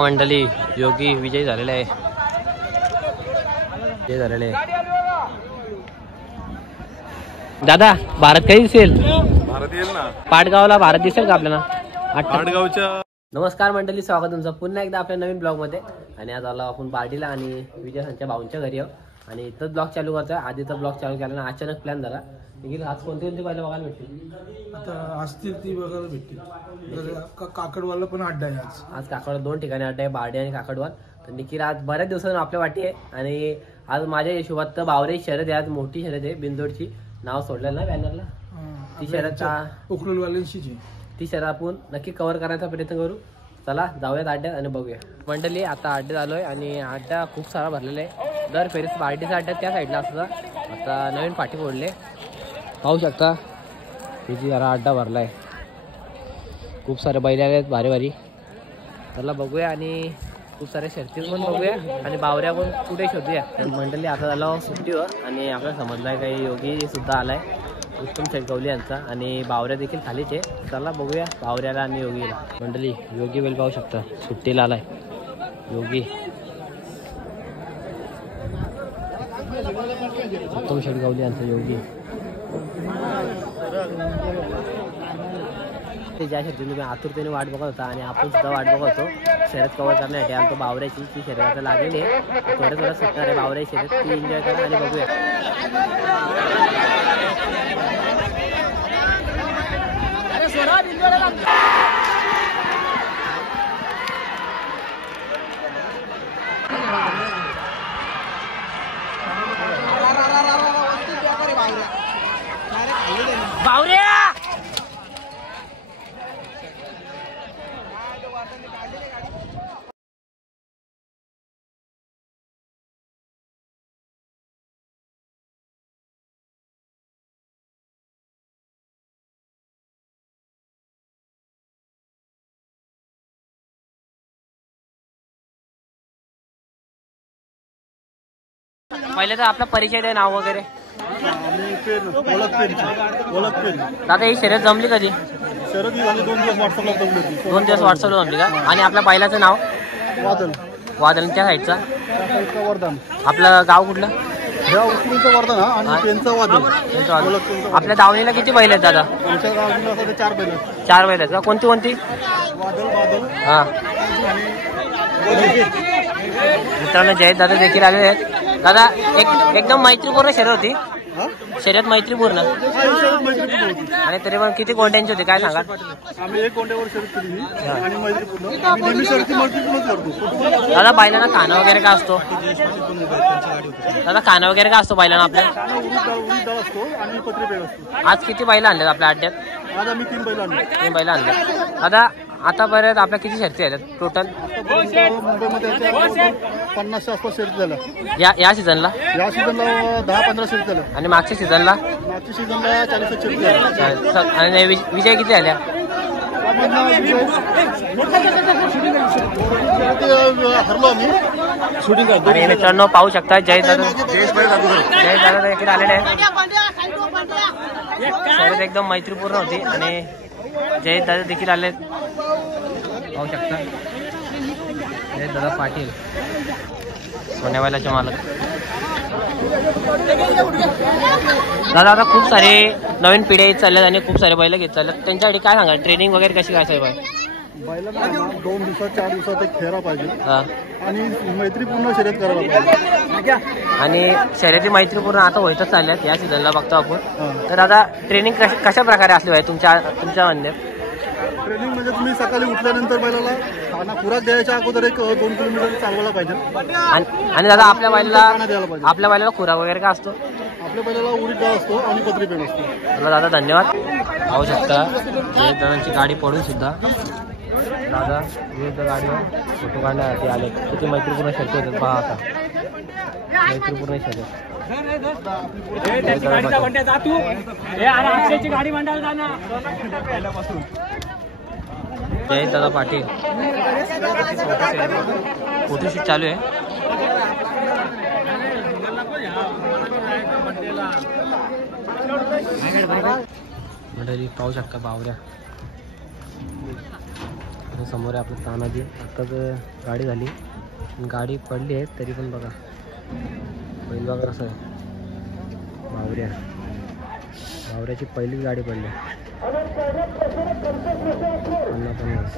मंडळी योगी विजय झालेला आहे. दादा भारत कधी दिसेल? भारत येईल ना. पाटगावला भारत दिसेल का आपल्याला? पाटगावच्या. नमस्कार मंडळी, स्वागत तुमचं पुन्हा एकदा आपल्या नवीन ब्लॉग मध्ये. आणि आज आलो आपण पार्टीला आणि विजय यांच्या भाऊंच्या घरी आहो आणि इथंच ब्लॉग चालू करतोय. आधीचा ब्लॉग चालू केला ना, अचानक प्लॅन झाला. आज कोणती पाहिलं बघायला भेटतील? आता असतील ती बघायला भेटतील. काकडवाला पण अड्डा आहे आज काकडवाल 2 ठिकाणी अड्डा आहे, बारडी आणि काकडवाल. तर निखिल आज बऱ्याच दिवसांनी आपल्या वाटी आहे आणि आज माझ्या हिशोबात तर बावरे शर्यत आहे, आज मोठी शर्यत आहे. बिंदोडची नाव सोडलेलं ना बॅनरला. ती शर्यत उखलवाल्यांशी ती शर्यत आपण नक्की कव्हर करायचा प्रयत्न करू. चला जाऊयात अड्ड्यात आणि बघूया. मंडळी आता अड्ड्यात आलोय आणि अड्डा खूप सारा भरलेला आहे. दर फेरीस पार्टीचा अड्डा त्या साईडला असतं. आता नवीन पाठी फोडले, पाहू शकता. किती जरा अड्डा भरलाय, खूप सारे बैल आले आहेत भारी भारी. त्याला बघूया आणि खूप सारे शर्ती पण बघूया आणि बावऱ्या पण कुठे शोधूया. मंडळी आता झालं सुट्टीवर आणि आपल्याला समजलाय काही योगी सुद्धा आलाय, उत्तम शेटगवली यांचा. आणि बावऱ्या देखील खालीच आहे. चला बघूया बावऱ्याला आणि योगीला. मंडळी योगी बैल पाहू शकता, सुट्टीला आलाय योगी. उत्तम शेटगवली यांचा योगी. ते ज्या शर्यतीने तुम्ही आतुरतेने वाट बघत होता आणि आपण सुद्धा वाट बघत होतो शर्यत कव्हर करण्यासाठी. आणि तो बावऱ्याची ती शर्यत लागलेली आहे. थोडं सुटणार आहे बावऱ्याची शर्यत, ती एन्जॉय करा आणि बघूया. बावऱ्या पहिले तर आपला परिचय द्या, नाव वगैरे. दादा ही शर्यत जमली कधी? 2 दिवस व्हॉट्सअपला जमली का? आणि आपल्या बैलाचं नाव? वादल. त्या साईडचा आपलं गाव कुठलं? आपल्या दावणीला किती बैल आहेत दादा? 4 बैल आहेत का? कोणती कोणती? हा मित्रांनो जयेश दादा देखील आलेले आहेत. दादा एकदम मैत्रीपूर्ण शर्यत होती. शर्यत मैत्रीपूर्ण आणि तरी पण किती कोंड्यांची होती काय सांगा? आम्ही 1 कोंड्यावर शर्यत केली आणि मैत्रीपूर्ण. आम्ही नेहमी शर्यती मैत्रीपूर्णच करतो. दादा बैलांना खाणं वगैरे काय असतो? दादा खाणं वगैरे काय असतो बैलांना आपल्या? असतो आणि पत्रे पेड असतो. आज किती बैल आणल्यात आपल्या अड्ड्यात? आज आम्ही 3 बैल आणले. 3 बैल आणले. दादा आतापर्यंत आपल्या किती शर्ती झाल्यात टोटल? मुंबईमध्ये 50च्या आसपास शर्यती झाल्या. या सीझनला? या सीझनला 10-15 शर्यती झाल्या. आणि मागच्या सीझनला? मागच्या सीझनला 40 शर्यती झाल्या. आणि विजय किती झाल्या? हरलो आम्ही शूटिंग. आणि मित्रांनो पाहू शकता जय दादा देखील आलेले आहेत. शर्यत एकदम मैत्रीपूर्ण होती आणि जय दादा देखील आले, पाहू शकता. जय दादा पाटील सोन्यावाल्याचे मालक. दादा आता खूप सारे नवीन पिढ्या येत चालल्यात आणि खूप सारे बैल घेत चालल्यात. त्यांच्यासाठी काय सांगा, ट्रेनिंग वगैरे कशी काय साहेब? बैलांना 2 दिवसात 4 दिवसात एक फेरा पाहिजे आणि मैत्रीपूर्ण शर्यत करायला पाहिजे. आणि शर्यती मैत्रीपूर्ण आता होतच चालल्यात या सीझनला बघतो आपण. तर आता ट्रेनिंग कशा प्रकारे असली पाहिजे तुमच्या म्हणण्यात? ट्रेनिंग म्हणजे तुम्ही सकाळी उठल्यानंतर बैलाला खाना खुराक द्यायच्या अगोदर 1-2 किलोमीटर चालवायला पाहिजे. आणि दादा आपल्या बैलाला खुराक वगैरे काय असतो? आपल्या बैलाला उडीद डाळ असतो आणि पत्री पेंड असतो. दादा धन्यवाद. पाहू शकता जय दादांची गाडी पडून सुद्धा दादा विविध गाडीवर फोटो काढण्यासाठी आले. किती मैत्रीपूर्ण शर्यत होतात पहा. आता मैत्रीपूर्ण शर्यत. जय दादा पाटील फोटोशूट चालू आहे. मंडळी पाहू शकता बावऱ्या. समोर आहे आपलं तानाजी. आत्ताच गाडी झाली, गाडी पडली आहे तरी पण बघा बैल बघा कसं आहे. बावऱ्याची पहिलीच गाडी पडली 50-50.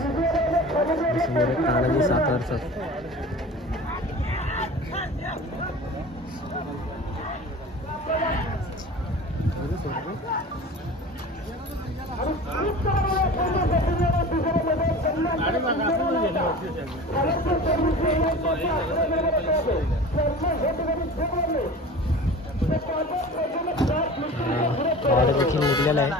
समोर आहे तानाजी 7 वर्षात. देखील निघलेला आहे.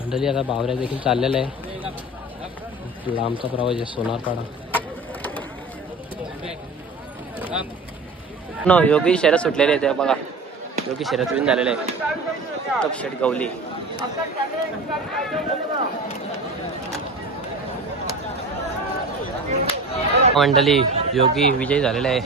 मंडळी आता बावऱ्या देखील चाललेला आहे. लांबचा प्रवास आहे सोनारपाडा. योगी शर्यत सुटलेले आहे बघा. योगी शर्यत विन झालेले आहे. तपशेट गवली. मंडळी योगी विजयी झालेला आहे.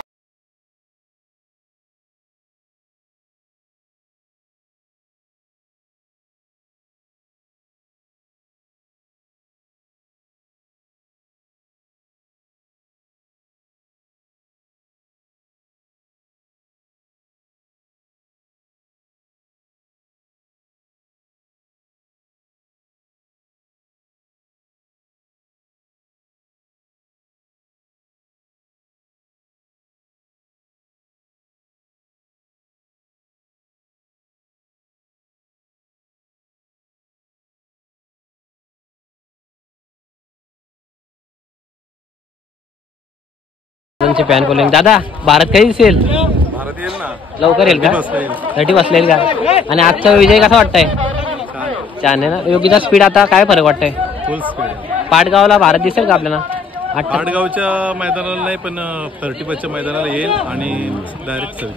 पॅन कोलिंग दादा भारत काही दिसेल. भारत येईल ना लवकर येईल का? 30 बसलेल का? आणि आजचा विजय कसा वाटतंय? छान आहे ना. योगीचा स्पीड आता काय फरक वाटतंय? फुल स्पीड. पाटगावला भारत दिसेल का आपल्याला? पाटगावच्या मैदानाला नाही पण 35च्या मैदानाला येईल आणि डायरेक्ट चल.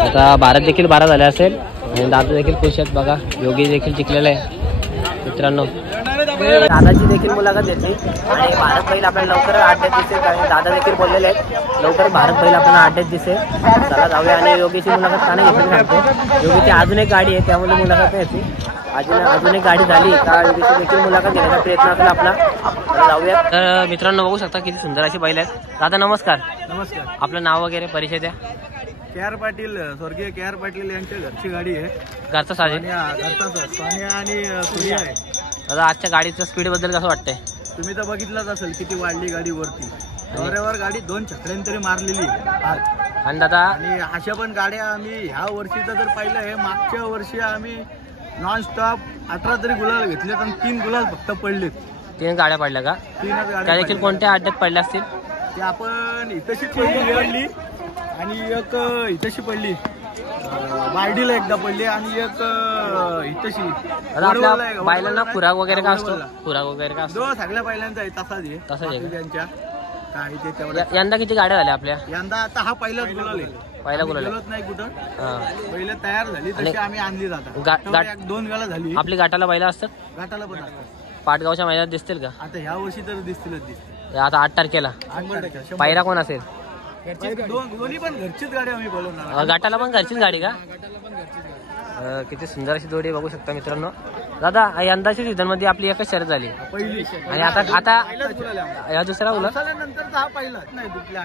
आता भारत देखील 12 झाले असेल आणि दादा देखील खुश आहेत बघा. योगी देखील जिंकलेला आहे मित्रांनो. दादाची देखील मुलाखत घेतली आणि भारत बैल आपल्याला लवकर अड्ड्यात दिसेल. कारण दादा देखील बोललेले आहेत लवकर भारत बैल आपल्याला अड्ड्यात दिसेल. चला जाऊया. आणि योगीची मुलाखत का नाही घेतली सांगतो. योगीची अजून एक गाडी आहे त्यामुळे मुलाखत नाही घेतली. अजून एक गाडी झाली का योगीची देखील मुलाखत घेण्याचा प्रयत्न असेल आपला. जाऊया. तर मित्रांनो बघू शकता किती सुंदर अशी बैल आहेत. दादा नमस्कार. नमस्कार. आपलं नाव वगैरे परिचय द्या. KR पाटील, स्वर्गीय KR पाटील यांच्या घरची गाडी आहे. घरचा साजेल. घरचा सोनिया आणि सूर्या आहे. दादा आजच्या गाडीचं स्पीड बद्दल कसं वाटतंय? तुम्ही तर बघितलंच असेल किती वाढली गाडी वरती. दौऱ्यावर गाडी 2 छकड्यांतरी मारलेली आज. आणि दादा आणि अशा पण गाड्या आम्ही ह्या वर्षीचं जर पाहिलं आहे, मागच्या वर्षी आम्ही नॉनस्टॉप 18 तरी गुलाल घेतलेत आणि 3 गुलाल फक्त पडलेत. 3 गाड्या पडल्या का? 3च त्या गाड्या देखील कोणत्या अड्ड्यात पडल्या असतील? ते आपण इथंशी पडली आणि एक इथंशी पडली बार्डीला एकदा पडली आणि एक इथंशी. आपल्या बैलांना खुराक वगैरे का असतो? खुराक वगैरे का असतो? सगळ्या बैलांचा आहे तसाच आहे. त्यांच्या काय ते तेवढ्या. यंदा किती गाड्या झाल्या आपल्या? यंदा आता हा पहिलाच गुलाल आहे. पहिला गुलाल गेलोच नाही कुठं. पहिलं तयार झाली तशी आम्ही आणली जातात. 2 वेळा झाली. आपली गाठाला बैला असतात? गाठाला पण असतात. पाटगावच्या मैदानात दिसतील का? आता ह्या वर्षी तर दिसतीलच दिसतील. आता 8 तारखेला 100%. पहिला कोण असेल? दोन्ही पण घरचीच गाडी आम्ही बोलवणार. गाठाला पण घरचीच गाडी का? किती सुंदर अशी जोडी बघू शकता मित्रांनो. दादा यंदाच्या सीझन मध्ये आपली एकच शर्यत झाली पहिली आणि आता या दुसरा उलट नंतर हा पहिलाच नाही दुसऱ्या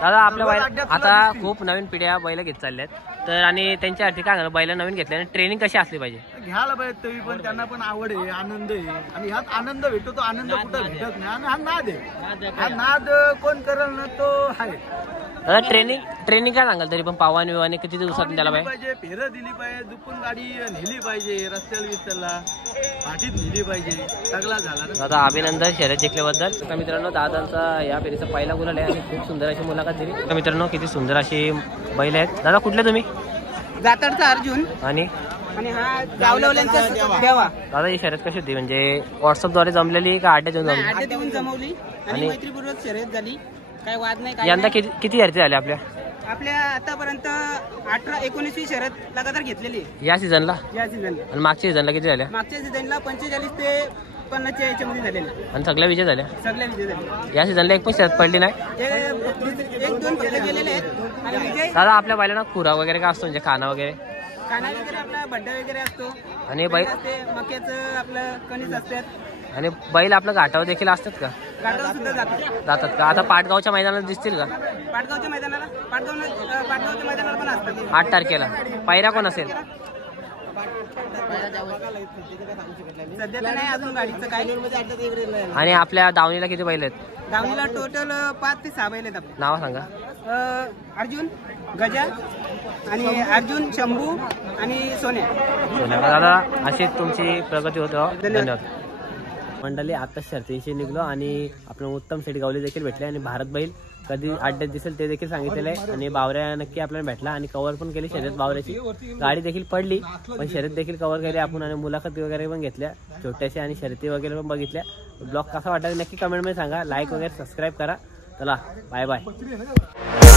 दादा आपल्या बैल आता खूप नवीन पिढ्या बैल घेत चालल्यात. तर आणि त्यांच्यासाठी काय झालं बैल नवीन घेतल्या ट्रेनिंग कशी असली पाहिजे? घ्यायला पाहिजे तरी पण त्यांना पण आवड आहे, आनंद आहे. आणि ह्यात आनंद भेटतो. तो आनंद कुठं भेटत नाही. आणि हा नाद आहे. हा नाद कोण करेल ना तो आहे. दादा ट्रेनिंग काय सांगाल तरी पण पावाने विवाने किती दिवसात द्यायला पाहिजे? फेरं दिली पाहिजे, दुपून गाडी नेली पाहिजे, रस्त्याला विस्त्याला पाठीत नेली पाहिजे. सगळा झाला. दादा अभिनंदन शर्यत जिंकल्याबद्दल. तर मित्रांनो दादांचा या फेरीचा पहिला गुलाल आहे आणि खूप सुंदर अशी मुलाखत दिली. तर मित्रांनो किती सुंदर अशी बैल आहेत. दादा कुठले तुम्ही? जातडचा अर्जुन आणि हा गावलवल्यांचा देवा. दादा ही शर्यत कशी होती? म्हणजे व्हॉट्सअपद्वारे जमलेली का अड्ड्यात येऊन जमली? अड्ड्यात येऊन जमवली आणि मैत्रीपूर्वक शर्यत झाली. काय वाद नाही. यंदा किती शर्यती झाल्या आपल्या आतापर्यंत 18-19 शर्यत लगातार घेतलेली या सीझनला? या सीझनला. आणि मागच्या सीझनला किती झाल्या? मागच्या सीझनला 45 ते उत्पन्नाच्या याच्यामध्ये झालेले आणि सगळ्या विजय झाल्या. सगळे विजय झाले. या सीझनला एक पण शर्यत पडली नाही. एक दोन फक्त गेलेले आहेत आणि विजय दादा आपल्या बैलांना खुरा वगैरे काय असतो म्हणजे खाना वगैरे काना वगैरे आपला बड्डा वगैरे असतो आणि बैल असते मक्याचं आपलं कणीस असतात. आणि बैल आपलं घाटावर देखील असतात का? घाटावर सुद्धा जातात का? आता पाटगावच्या मैदानात दिसतील का? पाटगावच्या मैदानाला पण असतात. 8 तारखेला पायरा कोण असेल? सध्या तर नाही अजून गाडीचं काय. आणि आपल्या दावणीला किती बैल आहेत? धावणीला टोटल 5 ते 6 बैल आहेत आपले. नाव सांगा. अर्जुन, गजा आणि अर्जुन, शंभू आणि सोन्या. दादा अशी तुमची प्रगती होते. धन्यवाद. मंडळी आता शर्तींशी निघलो आणि आपण उत्तम शेठ गावले देखील भेटले आणि भारत बैल कधी अड्ड्यात दिसेल ते देखील सांगितलेलं आहे. आणि बावऱ्या नक्की आपल्याला भेटला आणि कव्हर पण केली शर्यत बावऱ्याची. गाडी देखील पडली पण शर्यत देखील कव्हर केली आपण आणि मुलाखती वगैरे पण घेतल्या छोट्याशा आणि शर्यती वगैरे पण बघितल्या. ब्लॉग कसा वाटला नक्की कमेंटमध्ये सांगा. लाईक वगैरे सबस्क्राईब करा. चला बाय बाय.